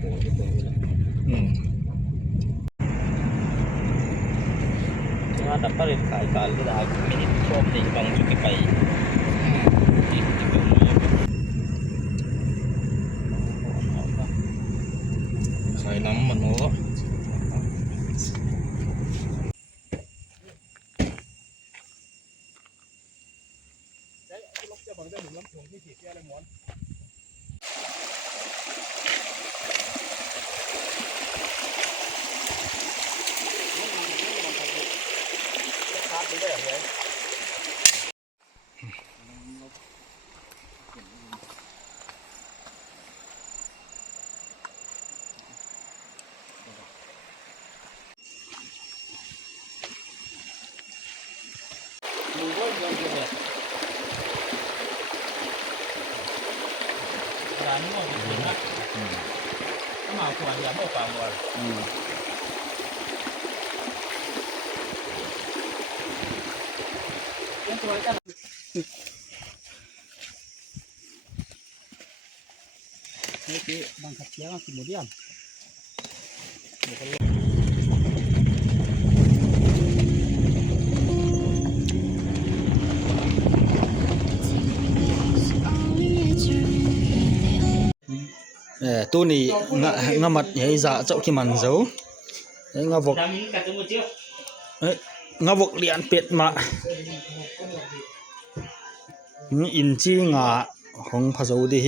โบอยู่ตรงนี้แหละถ้าตัดประเด็นขายการก็ได้ไม่ได้ชอบในบางจุดที่ไปขายน้ำมันเนาะร้านนี้มันเป็นนะถ้ามาควรอย่าโม่ปลาบัวยังตัวกันนี่คือบางขัดเสียงกินหมดยังตัวนี้งามัดใหญ่จะเจ้าขี้มันเจ้างาบกงาบกเลียนเป็ดมาอินจีงาของพะโซดี